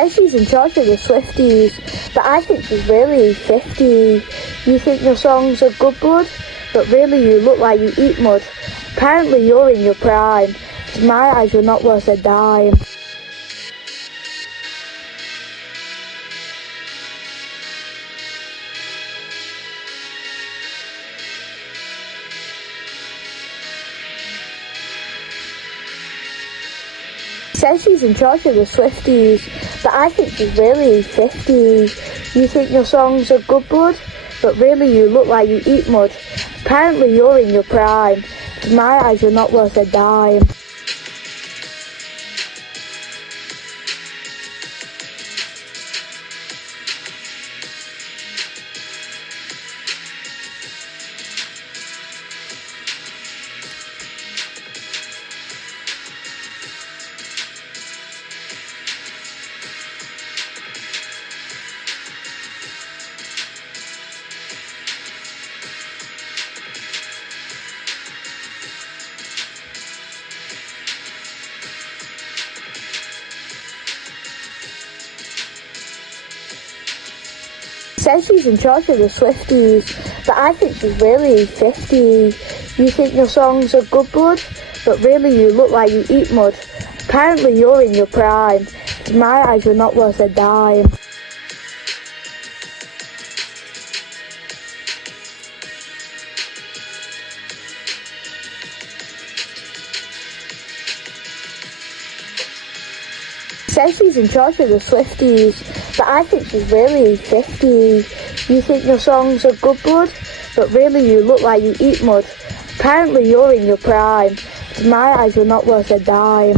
Says she's in charge of the Swifties, but I think she's really 50. You think your songs are good, bud, but really you look like you eat mud. Apparently you're in your prime. To my eyes, you're not worth a dime. Says she's in charge of the Swifties, but I think she's really 50. You think your songs are good, bud, but really you look like you eat mud. Apparently you're in your prime. To my eyes, you're not worth a dime. Says she's in charge of the Swifties, but I think she's really 50. You think your songs are good, bud, but really you look like you eat mud. Apparently you're in your prime. To my eyes, you're not worth a dime. Says she's in charge of the Swifties, but I think she's really 50. You think your songs are good, bud, but really you look like you eat mud. Apparently you're in your prime. To my eyes, you're not worth a dime.